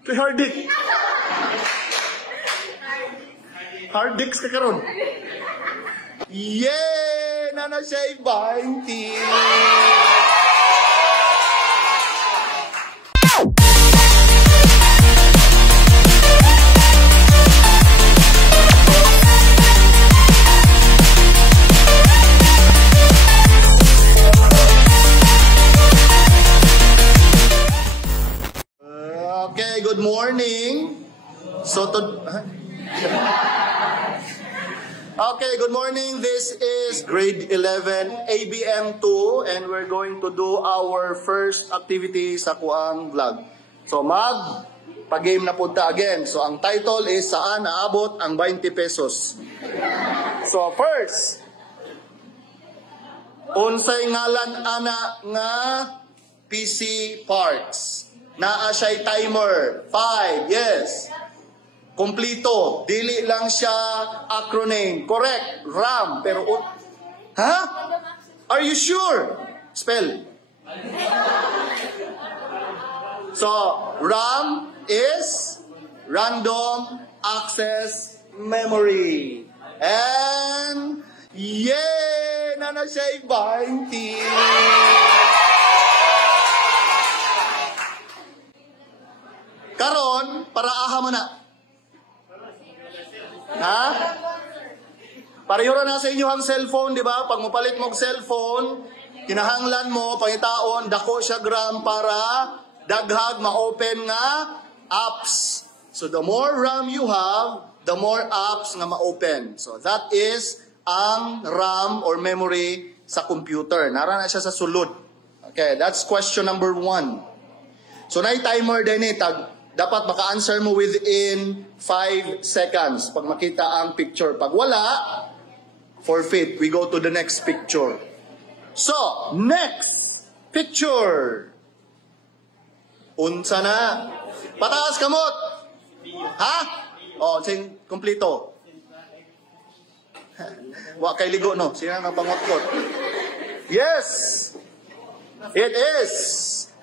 Kay Hardik. Hardix ka karon. Yay! Nana siya 20. Okay, good morning. Okay, good morning. This is grade 11 ABM 2 and we're going to do our first activity sa kuang vlog. So pag-game na punta again. So ang title is saan naabot ang 20 pesos. So first, unsay ngalan ana nga PC parts. Naa siya'y timer. 5, yes. Kompleto. Dili lang siya acronym. Correct. RAM. Pero, ha? Are you sure? Spell. So, RAM is Random Access Memory. And, yay! Nana siya'y 20. Karon, para aha mo na. Ha? Parehora na sa inyo ang cellphone, di ba? Pag mapalit mo ang cellphone, kinahanglan mo, pangitaon, dako siya gram para daghag ma-open nga apps. So the more RAM you have, the more apps nga ma-open. So that is ang RAM or memory sa computer. Nara na siya sa sulod. Okay, that's question number 1. So na timer din dapat maka-answer mo within 5 seconds pag makita ang picture. Pag wala, forfeit. We go to the next picture. So, next picture. Unsa na? Pataas kamot. Ha? Oh, sing kompleto. Wa kay ligo no. Sino nang pangotkot? Yes. It is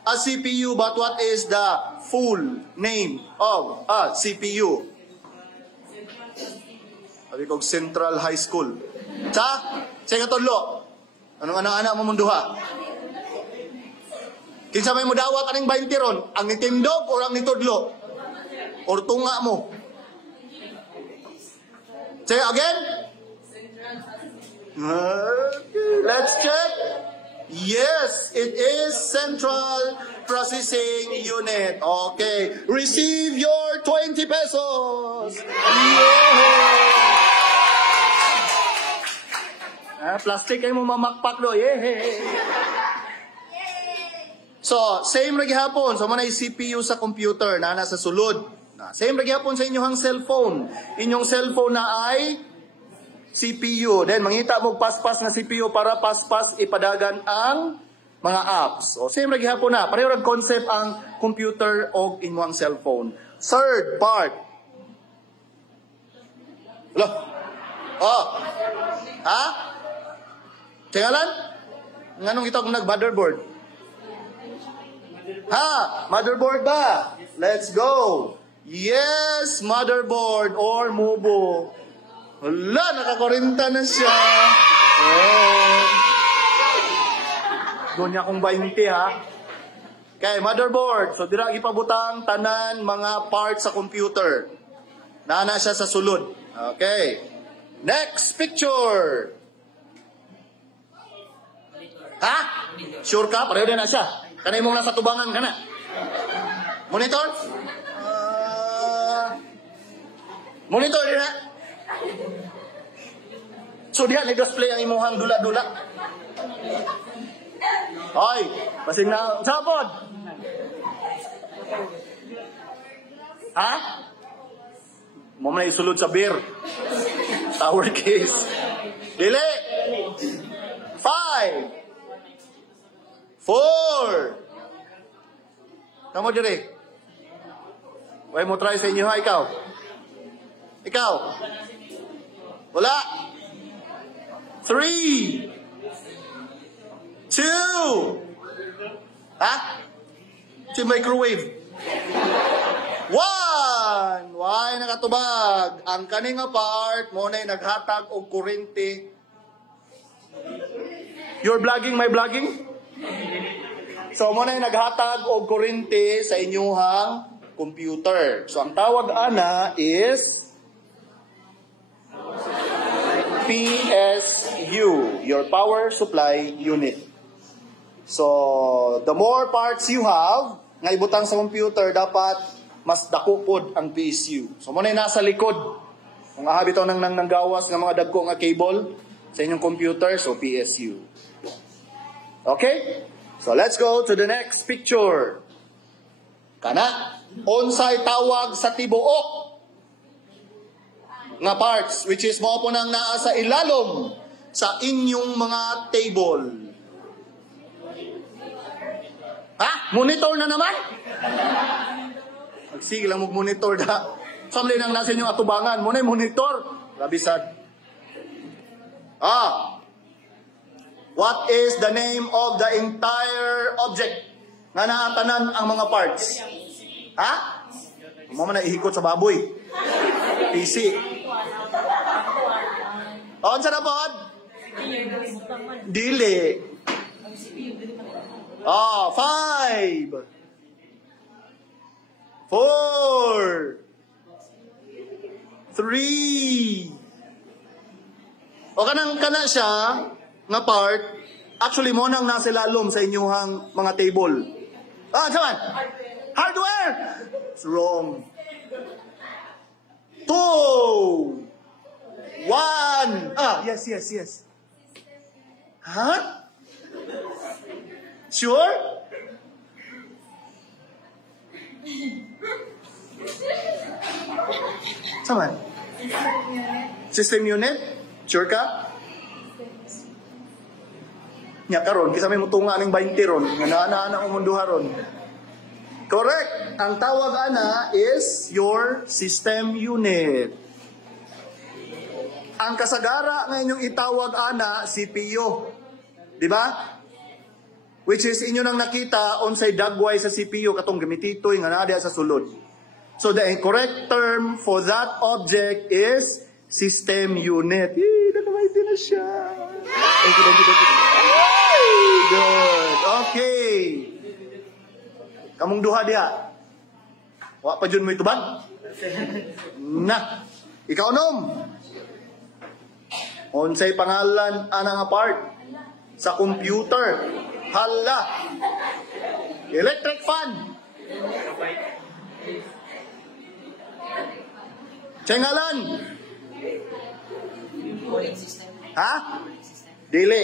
a CPU, but what is the full name of a CPU? Sabi ko, Central High School. Sa katodlo. Anong anak-anak mo munduha? Kinsa may mudawat aning 20 ron? Ang nitindog o ang nitudlo? Or tunga mo? Say again? Let's check. Yes, it is Central Processing Unit. Okay. Receive your 20 pesos. Yeah. Plastic ay mo mamakpak do. Yeah. So, same ra gihapon. So, manay CPU sa computer na nasa sulod. Same ra gihapon sa inyong cellphone. Inyong cellphone na ay CPU. Then, mangita mo paspas na CPU para paspas ipadagan ang mga apps. O, same lagi hapon na. Pareho rin concept ang computer o inyong cellphone. Third part. Hello? Oh. Ha? Tingalan? Nganong ito kung nag-motherboard? Ha? Motherboard ba? Let's go. Yes, motherboard or mubo. Hala, nakakorinta na siya. Oh. Doon niya kung 20 ha. Okay, motherboard. So, dira ipabutang tanan mga parts sa computer. Nana siya sa sulod. Okay. Next picture. Ha? Sure ka? Pareho din na siya. Kanay mong nasa tubangan ka na. Monitor? Monitor din ha? So diha nag-display ang imuhang dula-dula. Hoy, basing na sapod. Ha? Mo man isulod sa beer. Tower case. Dili. 5 4 Kamo dire. Way mo try sa inyo ha ikaw. Ikaw. Wala. 3 2 Ha? Si microwave. 1 Why nakatubag? Ang kaning nga part mo na naghatag og kurente. You're vlogging, my vlogging? So mo na naghatag og kurente sa inyong computer. So ang tawag ana is PSU, your power supply unit. So the more parts you have nga ibutang sa computer, dapat mas dako pod ang PSU. So mo na nasa likod. Kung ahabitaw nang gawas ng mga dagko nga cable sa inyong computer, so PSU. Okay? So let's go to the next picture. Kana, unsay tawag sa tibuok nga parts, which is mo po nang naa sa ilalom sa inyong mga table. Ha? Monitor na naman? Sige lang mag-monitor da. Samli nang nasa inyong atubangan. Muna monitor. Grabe sad. What is the name of the entire object nga naatanan ang mga parts? Ha? Mama na ihikot sa baboy. PC. On sa napod? Dili. 5 4 3 o kana siya nga part, actually mo nang nasa lalom sa inyong mga table. Saman? Hardware! It's wrong. 2 1 yes. Huh? Sure? Saman? System unit? Sure ka? Nya karon kisa may mutunga ning 20 ron nga naa-ana ang munduha ron. Correct. Ang tawag ana is your system unit. Ang kasagara nga inyong itawag ana CPU. Di ba? Which is inyo nang nakita unsay dagway sa CPU katong gamititoy nga naa diha sa sulod. So the correct term for that object is system unit. Nakamay din na siya. Good. Okay. Kamong duha diha. Wa pa jud mo itubag? Na. Ikaw nom. Unsay pangalan ana nga part sa computer? Hala. Electric fan. Cengalan. Ha? Dili.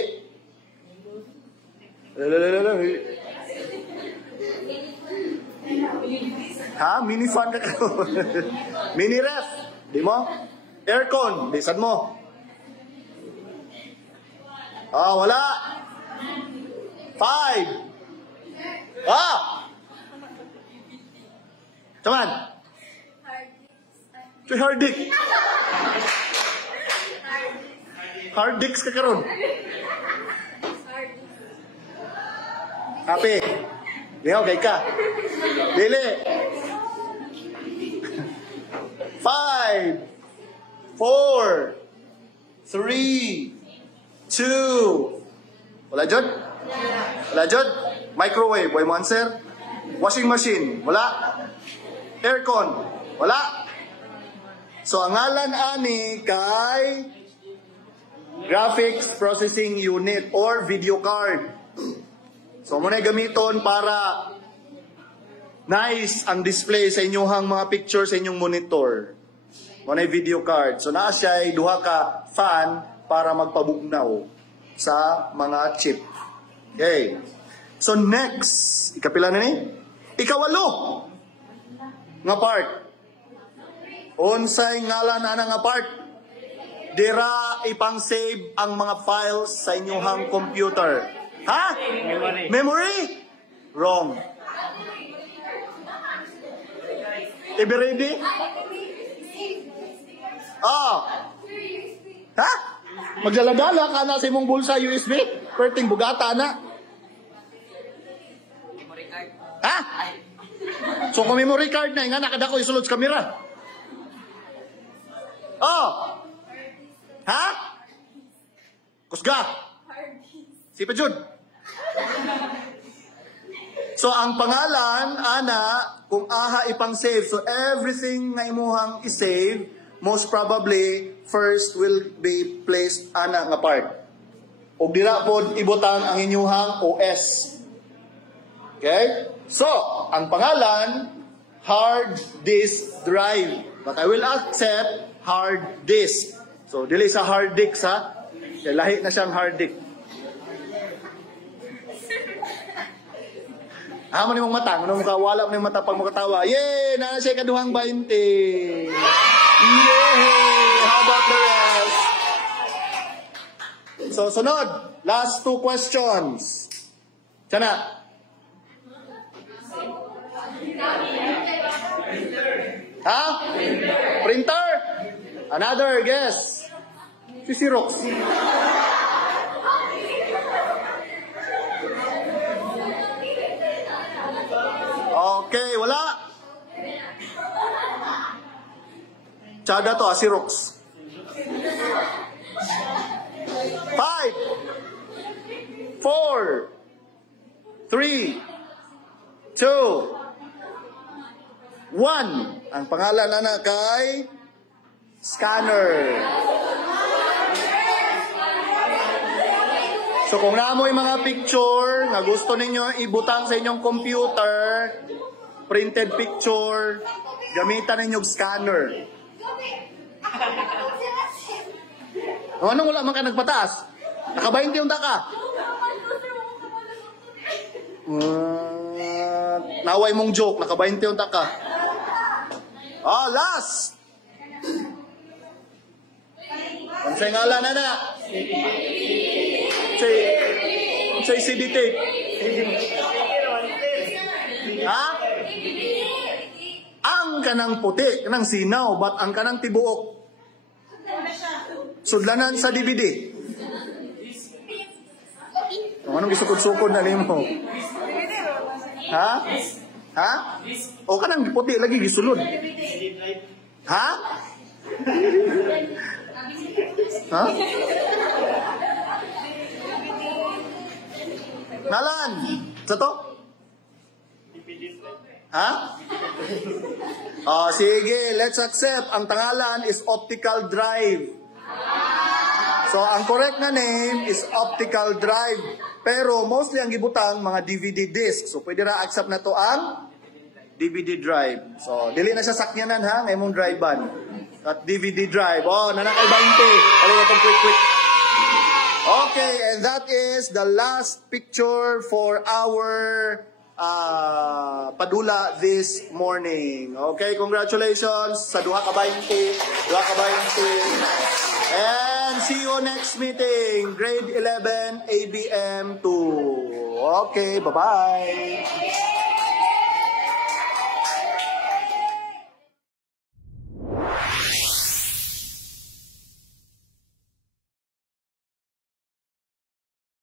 Ha? Mini fan ka ko. Mini ref. Di mo? Aircon. Bisan mo. Wala. 5. Taman. Ito hard disk. Hard disk ka karon. Kape. Lihaw kay ka. Dili. 5 4 3 2. Wala jud? Wala jud? Microwave, way mo answer? Washing machine, wala? Aircon, wala? So ang ngalan ani kay graphics processing unit or video card. So mo na gamiton para nice ang display sa inyong mga pictures sa inyong monitor. Mo na video card. So naa siya duha ka fan para magpabugnaw sa mga chip. Okay. So next, ikapila na ni? Ikawalo nga part. Unsay ngalan ana nga part? Dira ipang-save ang mga files sa inyong computer. Ha? Memory? Wrong. Be ready? Ha? Magdala-dala ka na sa imong bulsa USB? Perting bugata na. Ha? So kung memory card na, nga nakadako isulod sa kamera. Oh! Ha? Kusga! Si Pajud. So, ang pangalan, ana, kung aha ipang save. So, everything na imuhang isave, most probably, first will be placed ana nga part. O dira pod ibutang ang inyuhang OS. Okay? So, ang pangalan, hard disk drive. But I will accept hard disk. So, dili sa hard disk ha. Kaya lahi na siyang hard disk. Mo ni mong mata, ano mukha wala mo ni mata pag makatawa. Yay! Nana siya kaduhang 20. Yay! How about the rest? So, sunod. Last 2 questions. Sana. Ha? Printer? Another guess. Si Xerox. Okay, wala. Tsada to, Xerox. 5, 4, 3, 2, 1. Ang pangalan na kay scanner. So kung naamoy mga picture na gusto ninyo ibutang sa inyong computer, printed picture, gamitan ninyong scanner. O anong wala man ka nagpataas? Naka-20 yung taka. Naway mong joke, naka-20 yung taka. Oh, last! Ang say ngala na. Say CDT. Ha? Ang kanang puti, kanang sinaw, but ang kanang tibuok. Sudlanan sa DVD. Anong gisukod-sukod na mo? Ha? Ha? O kanang puti lagi gisulod. Ha? Ha? Nalan? Sa to? Ha? Sige, let's accept. Ang tangalan is optical drive. So, ang correct na name is optical drive. Pero, mostly ang gibutang mga DVD disc. So, pwede ra accept na to ang DVD drive. So, dili na siya sakyanan ha, ngayon mong drive ban. At DVD drive. Oh, nanakay 20. Pali na itong quick. Okay, and that is the last picture for our padula this morning. Okay, congratulations sa duha ka 20. And see you next meeting, grade 11 ABM 2. Okay, bye-bye.